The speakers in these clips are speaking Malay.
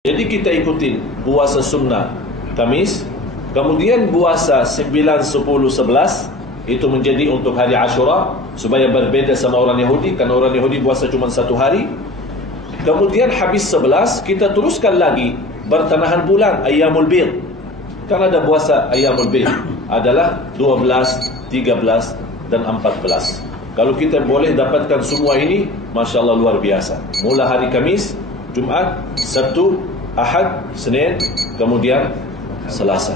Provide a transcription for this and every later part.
Jadi kita ikutin puasa sunnah Kamis, kemudian puasa 9, 10, 11 itu menjadi untuk hari Ashura supaya berbeda sama orang Yahudi, karena orang Yahudi puasa cuma 1 hari. Kemudian habis 11 kita teruskan lagi bertanahan bulan Ayyamul Bid. Kan ada puasa Ayyamul Bid adalah 12, 13 dan 14. Kalau kita boleh dapatkan semua ini, Masya Allah luar biasa. Mula hari Kamis, Jumat, Sabtu, Ahad, Senin, kemudian Selasa.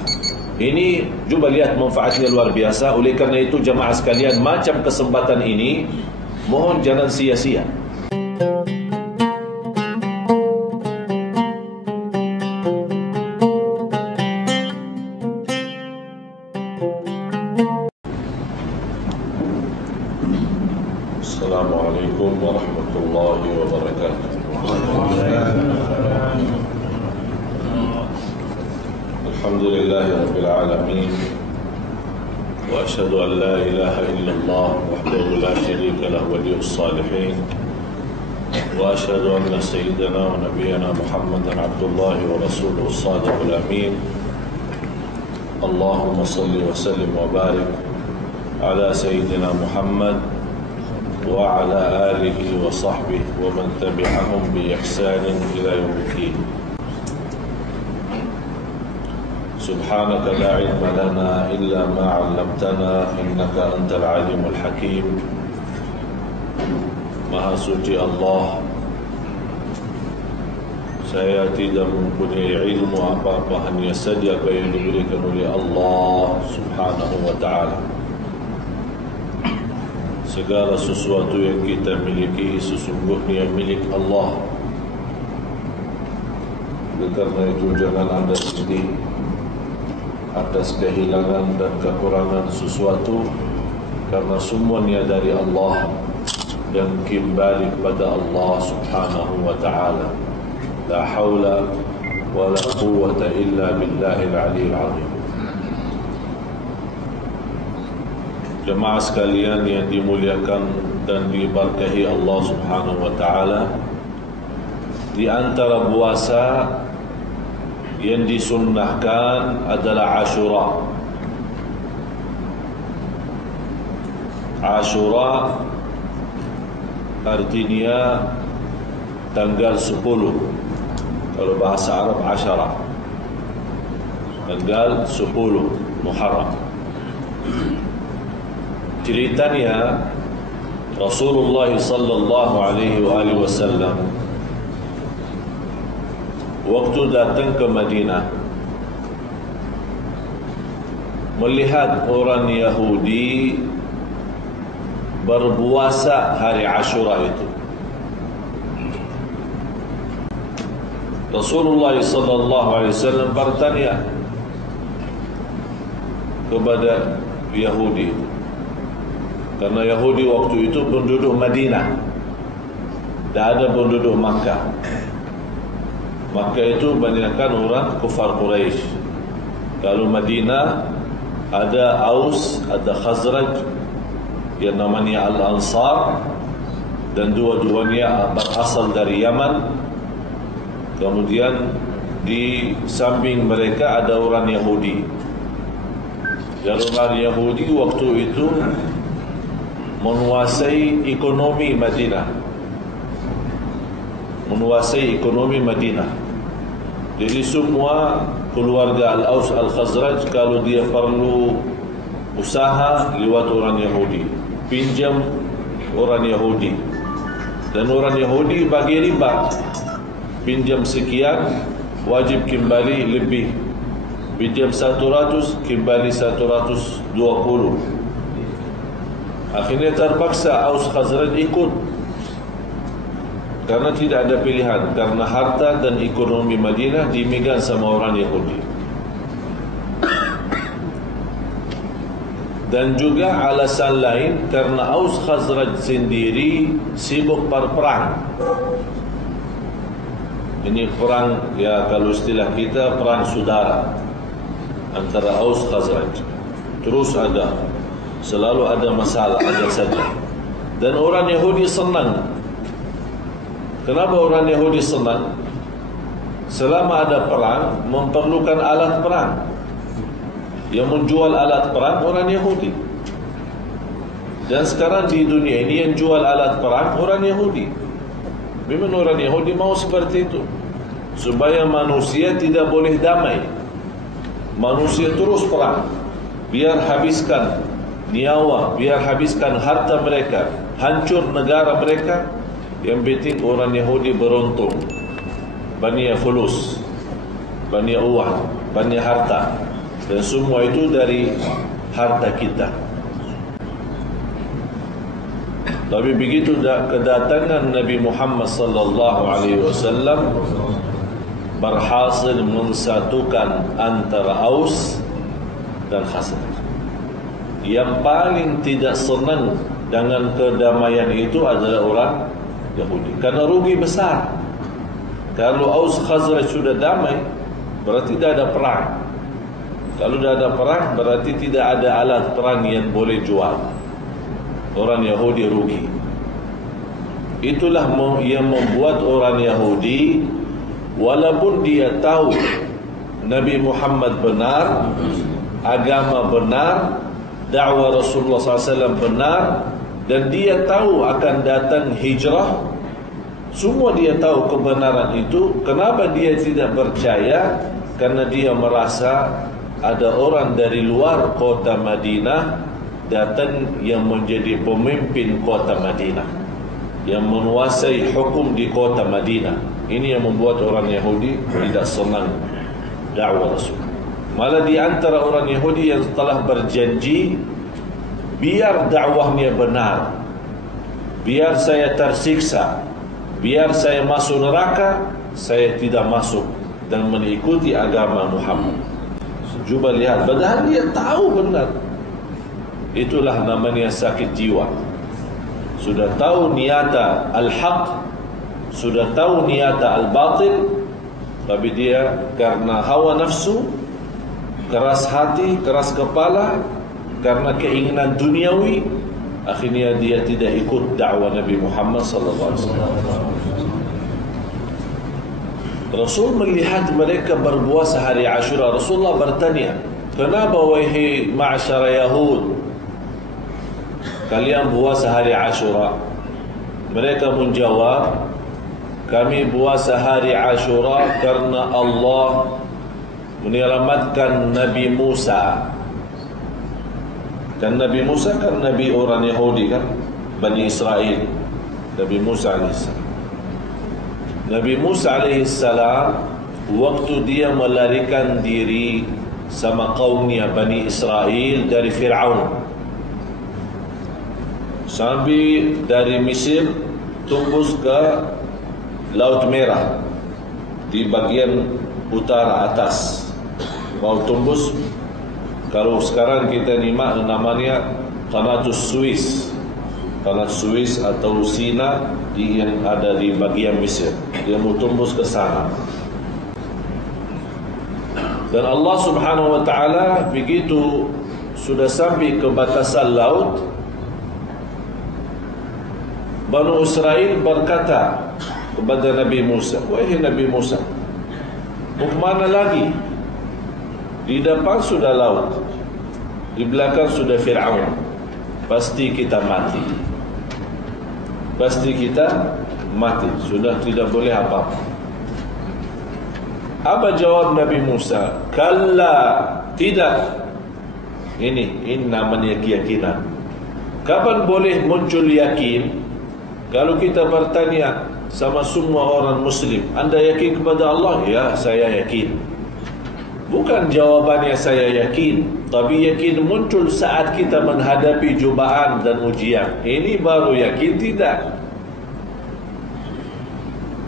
Ini cuba lihat manfaatnya luar biasa. Oleh kerana itu jemaah sekalian, macam kesempatan ini mohon jangan sia-sia. Assalamualaikum warahmatullahi wabarakatuh. Alhamdulillahi rabbil alamin. Wa asyhadu an la ilaha illallah wahdahu la syarika lahu waliyus salihin. Wa asyhadu anna sayyidana wa nabiyyana Muhammadan abdullahi wa rasuluhu as-sadiqul amin. Allahumma salli wa sallim wa barik ala sayyidina Muhammad wa ala alihi wa sahbihi wa man tabi'ahum bi ihsanin ila yaumiddin. Subhanaka la ilma lana illa ma 'allamtana innaka antal alimul hakim. Maha suci Allah, saya tidak mempunyai ilmu apa-apa, hanya saja apa yang diberikan oleh Allah Subhanahu wa ta'ala. Segala sesuatu yang kita miliki sesungguhnya milik Allah. Karena itu jangan anda sedih atas kehilangan dan kekurangan sesuatu, karena semuanya dari Allah dan kembali kepada Allah Subhanahu wa ta'ala. La hawla wa la quwwata illa billahil aliyyil azim. Jemaah sekalian yang dimuliakan dan diberkahi Allah Subhanahu wa ta'ala, di antara puasa yang disunnahkan adalah Ashura. Ashura artinya tanggal 10. Kalau bahasa Arab Ashara, tanggal 10 Muharram. Ceritanya Rasulullah sallallahu alaihi wasallam waktu datang ke Madinah melihat orang Yahudi berpuasa hari Ashura itu. Rasulullah sallallahu alaihi wasallam bertanya kepada Yahudi itu, karena Yahudi waktu itu penduduk Madinah, tidak ada penduduk Makkah. Makkah itu banyakkan orang kufar Quraisy. Kalau Madinah ada Aus, ada Khazraj yang namanya Al-Ansar, dan dua-duanya berasal dari Yaman. Kemudian di samping mereka ada orang Yahudi. Dan orang Yahudi waktu itu menguasai ekonomi Madinah. Menguasai ekonomi Madinah. Jadi semua keluarga Al-Aus Al-Khazraj kalau dia perlu usaha lewat orang Yahudi, pinjam orang Yahudi, dan orang Yahudi bagi riba. Pinjam sekian wajib kembali lebih. Pinjam 100 kembali 120. Akhirnya terpaksa Aus Khazraj ikut, karena tidak ada pilihan, karena harta dan ekonomi Madinah dimegang sama orang Yahudi. Dan juga alasan lain, karena Aus Khazraj sendiri sibuk berperang. Ini perang, ya kalau istilah kita, perang saudara antara Aus Khazraj. Terus ada, selalu ada masalah, ada saja. Dan orang Yahudi senang. Kenapa orang Yahudi senang? selama ada perang memerlukan alat perang. Yang menjual alat perang orang Yahudi. Dan sekarang di dunia ini yang jual alat perang orang Yahudi. Memang orang Yahudi mau seperti itu, supaya manusia tidak boleh damai. Manusia terus perang, biar habiskan nyawa, biar habiskan harta mereka, hancur negara mereka. Yang penting orang Yahudi beruntung, banyak fulus, banyak uang, banyak harta, dan semua itu dari harta kita. Tapi begitu kedatangan Nabi Muhammad sallallahu alaihi wasallam berhasil mensatukan antara Aus dan Khazraj. Yang paling tidak senang dengan kedamaian itu adalah orang Yahudi, karena rugi besar. Kalau Aus Khazraj sudah damai, berarti tidak ada perang. Kalau tidak ada perang, berarti tidak ada alat perang yang boleh jual. Orang Yahudi rugi. Itulah yang membuat orang Yahudi, walaupun dia tahu Nabi Muhammad benar, agama benar, dakwah Rasulullah SAW benar, dan dia tahu akan datang hijrah, semua dia tahu kebenaran itu. Kenapa dia tidak percaya? Karena dia merasa ada orang dari luar kota Madinah datang yang menjadi pemimpin kota Madinah, yang menguasai hukum di kota Madinah. Ini yang membuat orang Yahudi tidak senang dakwah Rasul. Malah di antara orang Yahudi yang telah berjanji, biar dakwahnya benar, biar saya tersiksa, biar saya masuk neraka, saya tidak masuk dan mengikuti agama Muhammad. Cuba lihat, padahal dia tahu benar. Itulah namanya sakit jiwa. Sudah tahu niata al-haq, sudah tahu niata al-batil, tapi dia karena hawa nafsu, keras hati, keras kepala, karena keinginan duniawi, akhirnya dia tidak ikut dakwah Nabi Muhammad sallallahu alaihi wasallam. Rasul melihat mereka berpuasa hari Ashura. Rasulullah bertanya, "Kenapa wahai ma'syar Yahud, kalian puasa hari Ashura?" Mereka menjawab, "Kami puasa hari Ashura karena Allah menyelamatkan Nabi Musa." Dan Nabi Musa kan Nabi orang Yahudi kan, Bani Israel. Nabi Musa alaihissalam. Nabi Musa alaihissalam waktu dia melarikan diri sama kaumnya Bani Israel dari Fir'aun, sampai dari Mesir tembus ke Laut Merah di bagian utara atas, mau tembus. Kalau sekarang kita nyimak namanya Qanatus Suez, Qanat Suez atau Sina yang ada di bagian Mesir. Dia mau tembus ke sana. Dan Allah Subhanahu wa taala begitu sudah sampai ke batasan laut, Bani Israel berkata kepada Nabi Musa, "Wahai Nabi Musa, mau kemana lagi? Di depan sudah laut, di belakang sudah Fir'aun. Pasti kita mati. Pasti kita mati. Sudah tidak boleh apa-apa." Apa jawab Nabi Musa? "Kalla, tidak." Ini namanya keyakinan. Kapan boleh muncul yakin? Kalau kita bertanya sama semua orang Muslim, "Anda yakin kepada Allah?" "Ya, saya yakin." Bukan jawabannya saya yakin, tapi yakin muncul saat kita menghadapi cubaan dan ujian. Ini baru yakin tidak.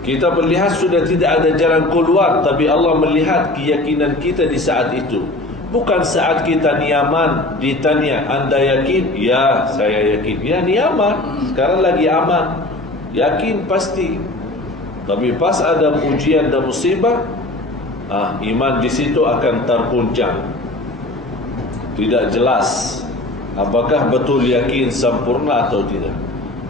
Kita melihat sudah tidak ada jalan keluar, tapi Allah melihat keyakinan kita di saat itu. Bukan saat kita nyaman ditanya, "Anda yakin?" "Ya, saya yakin." "Ya, nyaman. Sekarang lagi aman." Yakin pasti. Tapi pas ada ujian dan musibah, iman di situ akan terpuncang. Tidak jelas apakah betul yakin sempurna atau tidak.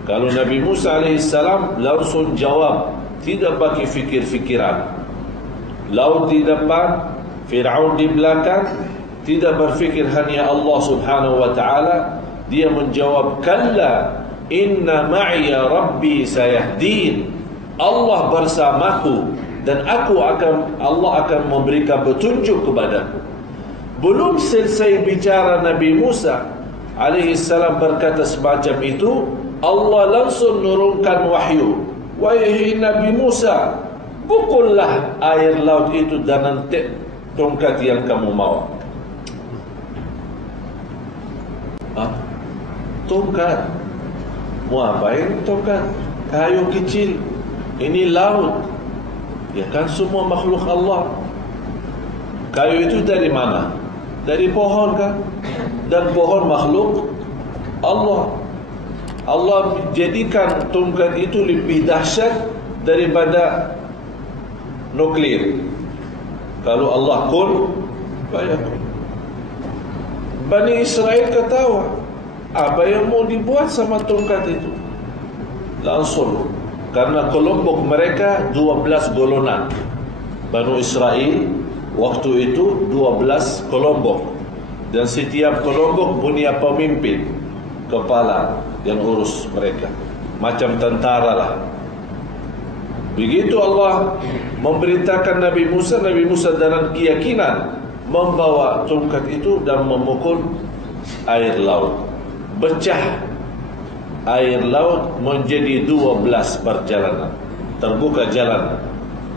Kalau Nabi Musa alaihissalam langsung jawab, tidak pakai fikir-fikiran. laut di depan, Fir'aun di belakang, tidak berfikir hanya Allah subhanahu wa ta'ala. Dia menjawab, kalla inna ma'iya rabbi sayahdin. Allah bersamaku dan Allah akan memberikan petunjuk kepadaku. Belum selesai bicara, Nabi Musa alaihissalam berkata semacam itu, Allah langsung nurunkan wahyu. Wahai Nabi Musa, pukullah air laut itu dan nanti tongkat yang kamu mau. Tongkat? Mau apain tongkat? Kayu kecil. Ini laut. Ya kan semua makhluk Allah. Kayu itu dari mana? Dari pohon kan? Dan pohon makhluk Allah. Allah jadikan tongkat itu lebih dahsyat daripada nuklir. Kalau Allah kun fayakun. Bani Israel ketawa, apa yang mau dibuat sama tongkat itu? Langsung, karena kelompok mereka 12 golongan. Bani Israel waktu itu 12 kelompok, dan setiap kelompok punya pemimpin, kepala yang urus mereka, macam tentara lah. Begitu Allah memberitakan Nabi Musa dengan keyakinan membawa tongkat itu dan memukul air laut. Pecah air laut menjadi 12 perjalanan. Terbuka jalan.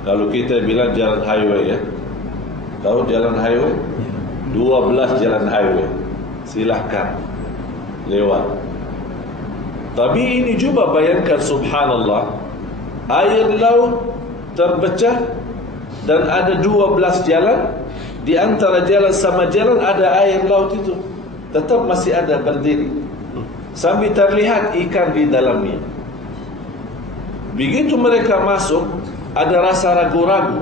Kalau kita bilang jalan highway ya. Tahu jalan highway? 12 jalan highway. Silahkan lewat. Tapi ini juga bayangkan, subhanallah, air laut terpecah dan ada 12 jalan. Di antara jalan sama jalan ada air laut itu, tetap masih ada berdiri, sambil terlihat ikan di dalamnya. Begitu mereka masuk, ada rasa ragu-ragu,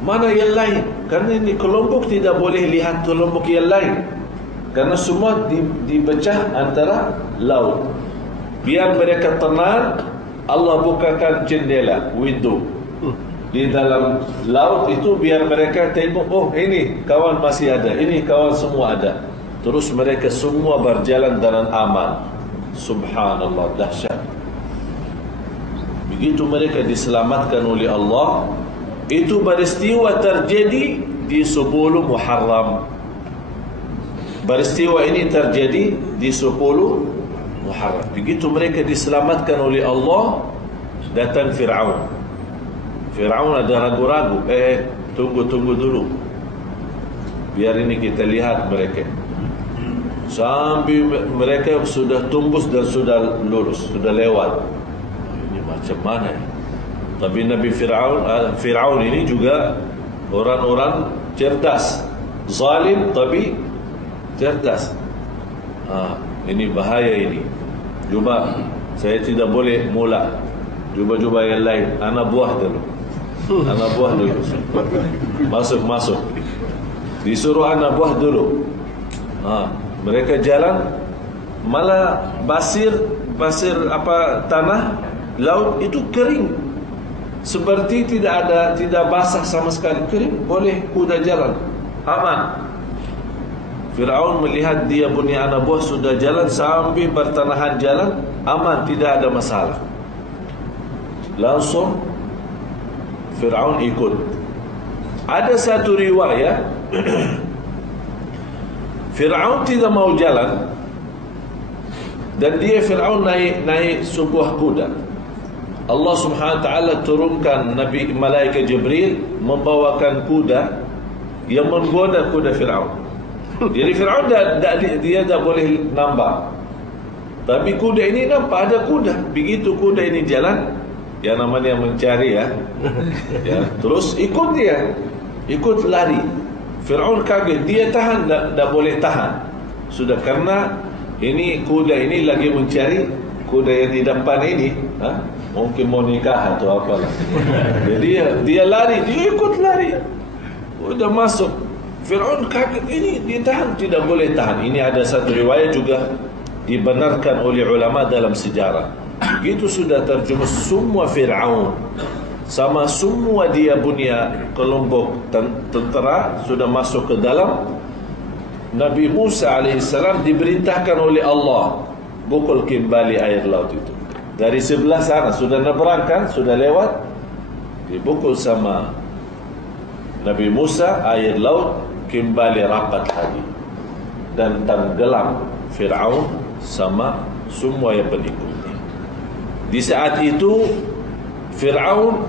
mana yang lain? Karena ini kelompok tidak boleh lihat kelompok yang lain, karena semua dipecah antara laut. Biar mereka tenang, Allah bukakan jendela, window di dalam laut itu, biar mereka tengok, oh ini kawan masih ada, ini kawan semua ada. Terus mereka semua berjalan dengan aman. Subhanallah, dahsyat. Begitu mereka diselamatkan oleh Allah. Itu peristiwa terjadi di 10 Muharram. Peristiwa ini terjadi di 10 Muharram. Begitu mereka diselamatkan oleh Allah, datang Fir'aun. Fir'aun ada ragu-ragu, tunggu dulu, biar ini kita lihat mereka. Sampai mereka sudah tembus dan sudah lulus, sudah lewat. Ini macam mana? Tapi Nabi Fir'aun ini juga orang-orang cerdas, zalim tapi cerdas. Ini bahaya ini. Cuba saya tidak boleh mula. Cuba yang lain, anak buah dulu. Anak buah dulu. Masuk. Disuruh anak buah dulu. Mereka jalan, malah pasir tanah laut itu kering, seperti tidak basah sama sekali, kering. Boleh kuda jalan, aman. Fir'aun melihat dia punya anak buah sudah jalan sampai pertengahan jalan, aman, tidak ada masalah. Langsung Fir'aun ikut. Ada satu riwayat Fir'aun tidak mau jalan, dan Fir'aun naik sebuah kuda. Allah subhanahu wa ta'ala turunkan Nabi Malaikat Jibril membawakan kuda yang menggoda kuda Fir'aun. Jadi Fir'aun dia tak boleh nampak, tapi kuda ini nampak ada kuda. Begitu kuda ini jalan, ya namanya mencari ya. Terus ikut lari. Fir'aun kaget, dia tahan, tak boleh tahan. Sudah, karena ini kuda ini lagi mencari kuda yang di depan ini, mungkin mau nikah atau apalah. Jadi dia lari, dia ikut lari. Udah masuk, Fir'aun kaget, ini ditahan, tidak boleh tahan. Ini ada satu riwayat juga dibenarkan oleh ulama dalam sejarah. Begitu sudah terjumus semua Fir'aun, sama semua dia punya kelompok tentera sudah masuk ke dalam, Nabi Musa alaihissalam diperintahkan oleh Allah pukul kembali air laut itu. Dari sebelah sana sudah berangkat, sudah lewat, dipukul sama Nabi Musa, air laut kembali rapat lagi dan tenggelam Fir'aun sama semua yang pengikutnya. Di saat itu Fir'aun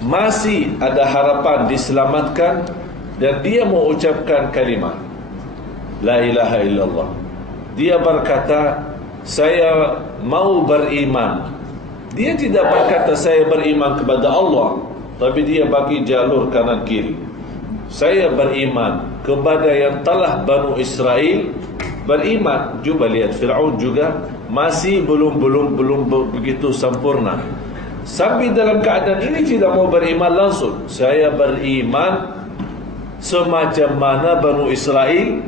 masih ada harapan diselamatkan dan dia mau ucapkan kalimat La ilaha illallah. Dia berkata, saya mau beriman. Dia tidak berkata saya beriman kepada Allah, tapi dia bagi jalur kanan kiri. Saya beriman kepada yang telah Banu Israel beriman. Cuba lihat, Fir'aun juga masih belum begitu sempurna. Sampai dalam keadaan ini tidak mau beriman langsung. Saya beriman semacam mana Banu Israel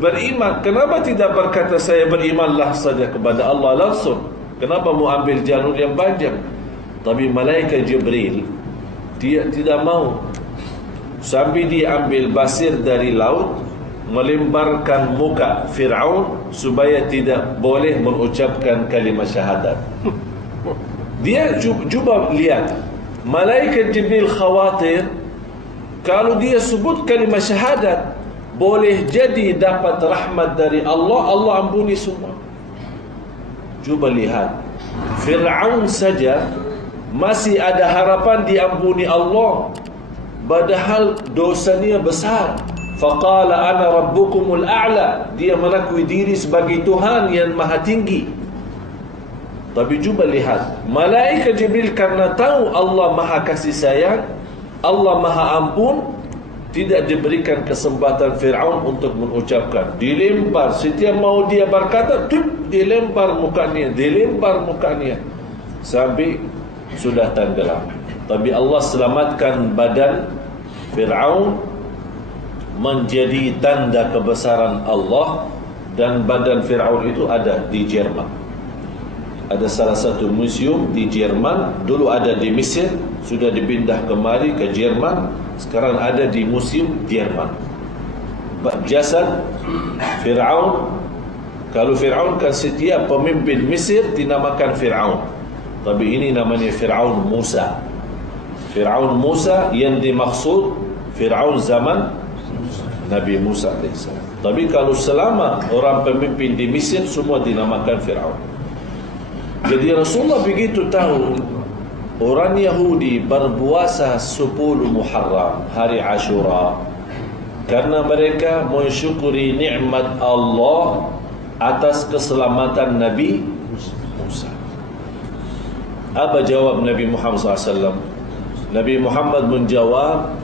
beriman. Kenapa tidak berkata saya berimanlah saja kepada Allah langsung? Kenapa mau ambil jalur yang panjang? Tapi malaikat Jibril dia tidak mau. Sampai dia ambil pasir dari laut, melemparkan muka Fir'aun supaya tidak boleh mengucapkan kalimat syahadat. Dia cuba lihat, malaikat Jibril khawatir kalau dia sebut kalimat syahadat boleh jadi dapat rahmat dari Allah, Allah ampuni semua. Cuba lihat, Fir'aun saja masih ada harapan diampuni Allah, padahal dosanya besar. Faqala ana rabbukumul a'la. Dia mengakui diri sebagai Tuhan yang maha tinggi. Tapi cuba lihat, malaikat Jibril karena tahu Allah maha kasih sayang, Allah maha ampun, tidak diberikan kesempatan Fir'aun untuk mengucapkan. Dilempar, setiap mau dia berkata, dilempar mukanya, sampai sudah tenggelam. Tapi Allah selamatkan badan Fir'aun menjadi tanda kebesaran Allah. Dan badan Fir'aun itu ada di Jerman. Ada salah satu museum di Jerman. Dulu ada di Mesir, sudah dipindah kemari ke Jerman. Sekarang ada di museum Jerman. Jasad Fir'aun. Kalau Fir'aun kan setiap pemimpin Mesir dinamakan Fir'aun, tapi ini namanya Fir'aun Musa. Fir'aun Musa yang dimaksud Fir'aun zaman Nabi Musa AS. Tapi kalau selama orang pemimpin di Mesir semua dinamakan Fir'aun. Jadi Rasulullah begitu tahu orang Yahudi berpuasa 10 Muharram, hari Ashura, karena mereka mensyukuri nikmat Allah atas keselamatan Nabi Musa. Apa jawab Nabi Muhammad SAW? Nabi Muhammad menjawab,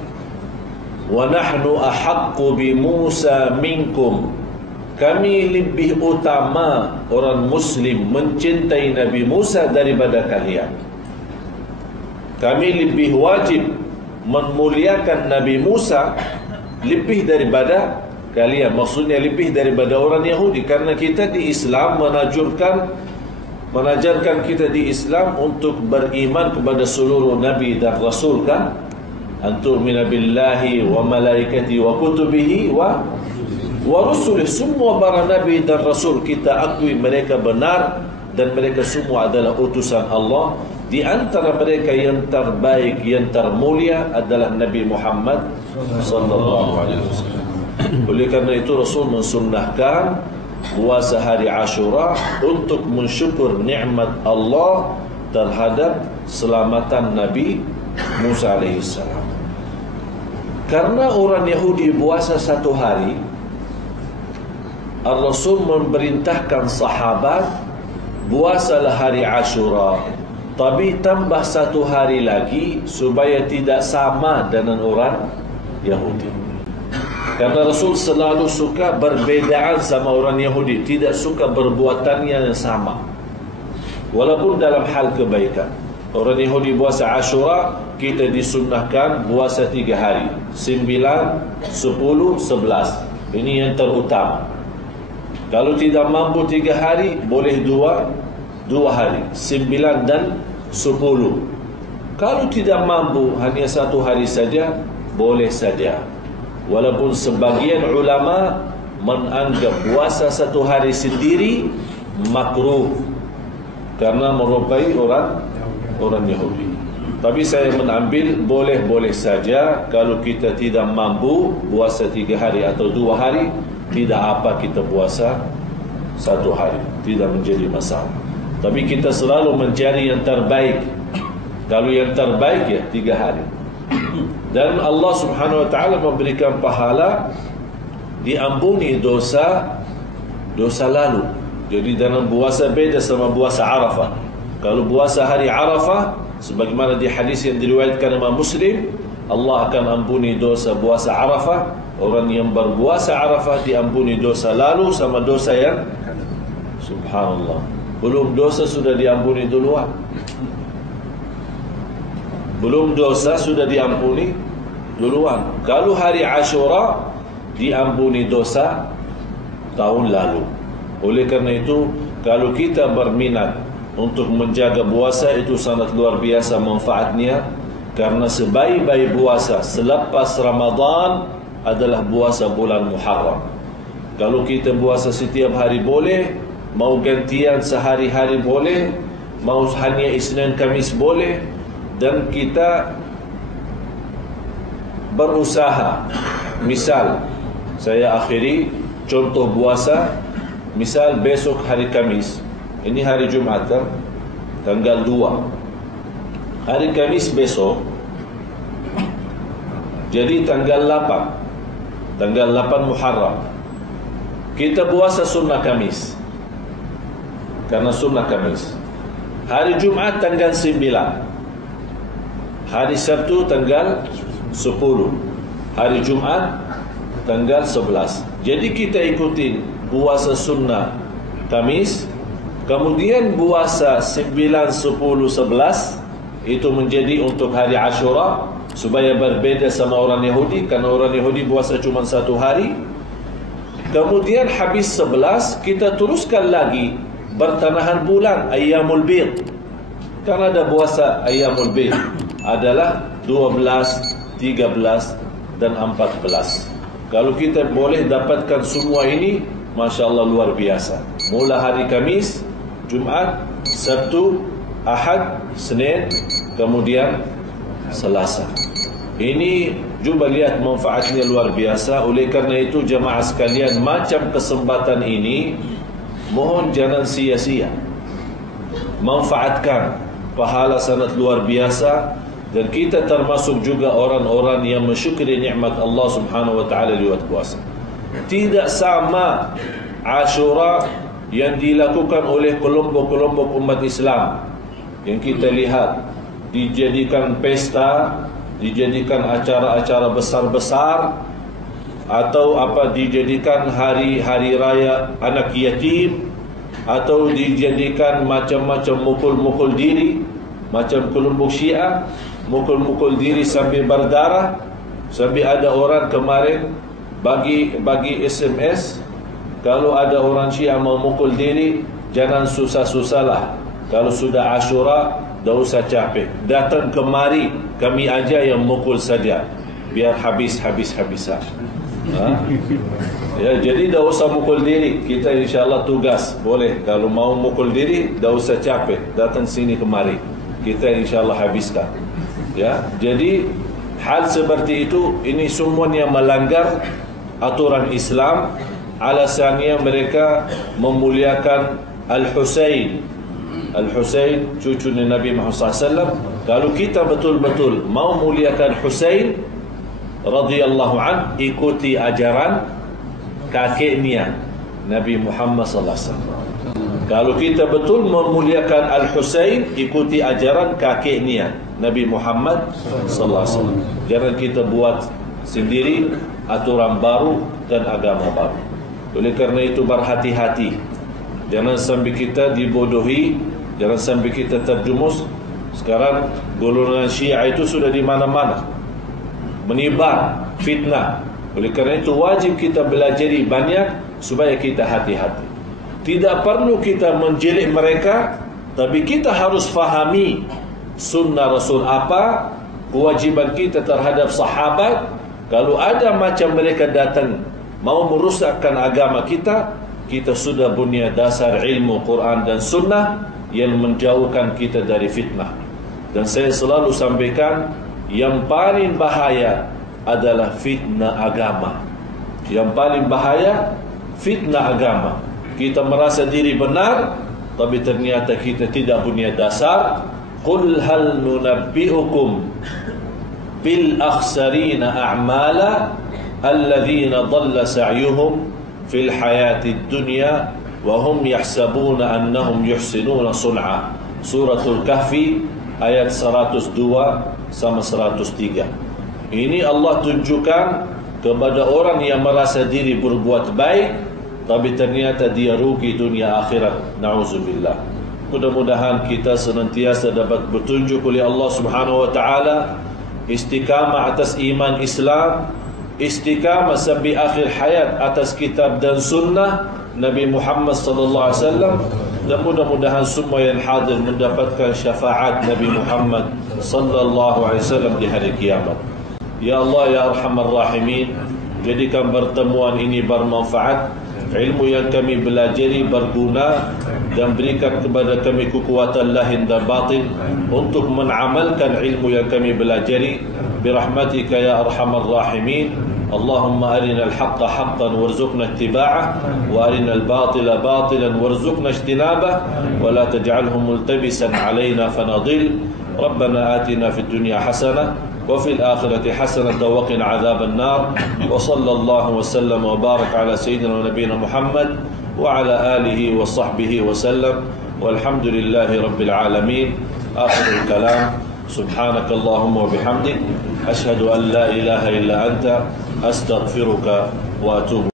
wa nahnu ahaqqu bi Musa minkum. Kami lebih utama orang Muslim mencintai Nabi Musa daripada kalian. Kami lebih wajib memuliakan Nabi Musa lebih daripada kalian. Maksudnya lebih daripada orang Yahudi. Karena kita di Islam menajarkan kita di Islam untuk beriman kepada seluruh Nabi dan Rasul, kan? Antu'mina billahi wa malaikati wa kutubihi wa rusulih. Semua para Nabi dan Rasul kita akui mereka benar dan mereka semua adalah utusan Allah. Di antara mereka yang terbaik, yang termulia adalah Nabi Muhammad sallallahu alaihi wasallam. Oleh karena itu Rasul mensunnahkan puasa hari Ashura untuk mensyukur nikmat Allah terhadap selamatan Nabi Musa alaihissalam. Karena orang Yahudi puasa satu hari, Rasul memerintahkan sahabat puasalah hari Ashura, tapi tambah satu hari lagi supaya tidak sama dengan orang Yahudi. Karena Rasul selalu suka berbedaan sama orang Yahudi, tidak suka perbuatannya yang sama, walaupun dalam hal kebaikan. Orang Yahudi puasa Ashura, kita disunnahkan puasa 3 hari, 9, 10, 11. Ini yang terutama. Kalau tidak mampu 3 hari, boleh 2 hari, 9 dan 10. Kalau tidak mampu hanya satu hari saja, boleh saja. Walaupun sebagian ulama menganggap puasa satu hari sendiri makruh karena merupai orang Yahudi. Tapi saya menambil boleh-boleh saja. Kalau kita tidak mampu puasa 3 hari atau 2 hari, tidak apa kita puasa satu hari, tidak menjadi masalah. Tapi kita selalu mencari yang terbaik. Kalau yang terbaik ya 3 hari. Dan Allah Subhanahu wa taala memberikan pahala diampuni dosa lalu. Jadi dalam puasa beda sama puasa Arafah. Kalau puasa hari Arafah, sebagaimana di hadis yang diriwayatkan Imam Muslim, Allah akan ampuni dosa puasa Arafah. Orang yang berpuasa Arafah diampuni dosa lalu sama dosa yang subhanallah. Belum dosa sudah diampuni duluan. Belum dosa sudah diampuni duluan. Kalau hari Ashura diampuni dosa tahun lalu. Oleh karena itu, kalau kita berminat untuk menjaga puasa, itu sangat luar biasa manfaatnya. Karena sebaik-baik puasa selepas Ramadan adalah puasa bulan Muharram. Kalau kita puasa setiap hari boleh, mau gantian sehari-hari boleh, mau hanya Isnin Kamis boleh. Dan kita berusaha. Misal, saya akhiri contoh puasa. Misal besok hari Kamis, ini hari Jumat tanggal 2. Hari Kamis besok, jadi tanggal 8 Muharram, kita puasa sunnah Kamis, karena sunnah Kamis. Hari Jumat tanggal 9, hari Sabtu tanggal 10, hari Jumat tanggal 11. Jadi kita ikutin puasa sunnah Kamis, kemudian puasa 9, 10, 11 itu menjadi untuk hari Ashura, supaya berbeda sama orang Yahudi, karena orang Yahudi puasa cuma satu hari. Kemudian habis 11 kita teruskan lagi bertanahan bulan Ayyamul Bid, karena ada puasa Ayyamul Bid adalah 12, 13 dan 14. Kalau kita boleh dapatkan semua ini, Masya Allah luar biasa. Mula hari Kamis, Jumat, Sabtu, Ahad, Senin, kemudian Selasa. Ini cuba lihat manfaatnya luar biasa. Oleh karena itu jemaah sekalian, macam kesempatan ini mohon jangan sia-sia. Manfaatkan, pahala sangat luar biasa. Dan kita termasuk juga orang-orang yang mensyukuri nikmat Allah Subhanahu wa taala lewat puasa. Tidak sama Ashura yang dilakukan oleh kelompok-kelompok umat Islam yang kita lihat dijadikan pesta, dijadikan acara-acara besar-besar, atau dijadikan hari-hari raya anak yatim, atau dijadikan macam-macam mukul-mukul diri, macam kelompok Syiah mukul-mukul diri sampai berdarah. Sampai ada orang kemarin bagi SMS, kalau ada orang Syiah mau mukul diri, jangan susah-susahlah. Kalau sudah Ashura, tak usah capek, datang kemari, kami aja yang mukul saja, biar habis-habisan. Ya, jadi tak usah mukul diri. Kita insyaAllah tugas boleh. Kalau mau mukul diri, tak usah capek, datang sini kemari, kita insyaAllah habiskan. Ya, jadi hal seperti itu, ini semuanya melanggar aturan Islam. Alasannya mereka memuliakan Al-Husain. Al-Husain cucu Nabi Muhammad SAW. Kalau kita betul-betul mau muliakan Husain radhiyallahu an, ikuti ajaran kakeknya Nabi Muhammad SAW. Kalau kita betul memuliakan Al-Husain, ikuti ajaran kakeknya Nabi Muhammad SAW. Jangan kita buat sendiri aturan baru dan agama baru. Oleh karena itu berhati-hati, jangan sampai kita dibodohi, jangan sampai kita terjumus. Sekarang golongan Syiah itu sudah di mana-mana, menyebar fitnah. Oleh karena itu wajib kita belajar banyak supaya kita hati-hati. Tidak perlu kita menjelek mereka, tapi kita harus fahami sunnah Rasul apa, kewajiban kita terhadap sahabat. Kalau ada macam mereka datang mau merusakkan agama kita, kita sudah punya dasar ilmu Quran dan sunnah yang menjauhkan kita dari fitnah. Dan saya selalu sampaikan, yang paling bahaya adalah fitnah agama. Yang paling bahaya fitnah agama. Kita merasa diri benar, tapi ternyata kita tidak punya dasar. Qul hal nunabbi'ukum bil akhsarina a'mala alladzina dhalla sa'yuhum fil hayatid dunya wa hum yahsabuna annahum yuhsinuna sun'a. Suratul Kahfi ayat 102 sama 103. Ini Allah tunjukkan kepada orang yang merasa diri berbuat baik, tapi ternyata dia rugi dunia akhirat. Na'udzubillah. Mudah-mudahan kita senantiasa dapat bertunjuk oleh Allah Subhanahu wa taala istiqamah atas iman Islam, istiqamah sampai akhir hayat atas kitab dan sunnah Nabi Muhammad sallallahu alaihi wasallam, dan mudah-mudahan semua yang hadir mendapatkan syafaat Nabi Muhammad sallallahu alaihi wasallam di hari kiamat. Ya Allah ya Arhamar Rahimin, jadikan pertemuan ini bermanfaat, ilmu yang kami belajari berguna, dan berikan kepada kami kekuatan lahir dan batin untuk mengamalkan ilmu yang kami belajari. Birahmatika ya Arhamar Rahimin. Allahumma arina al-haqqa haqqan warzuqna ittiba'ah, wa arina al-batila batilan warzuqna ijtinabah, wa la taj'alhu multabisan alayna fanadil. Rabbana atina fid dunya hasanah wa fil akhirati hasanah wa qina adzaban nar. Wa sallallahu wa sallam wa barak ala sayyidina wa nabiyyina Muhammad wa ala alihi wa sahbihi wa sallam. Walhamdulillahi rabbil alamin. Akhirul kalam. Subhanakallahumma wa bihamdik, asyhadu an la ilaha illa anta, astaghfiruka wa atubu.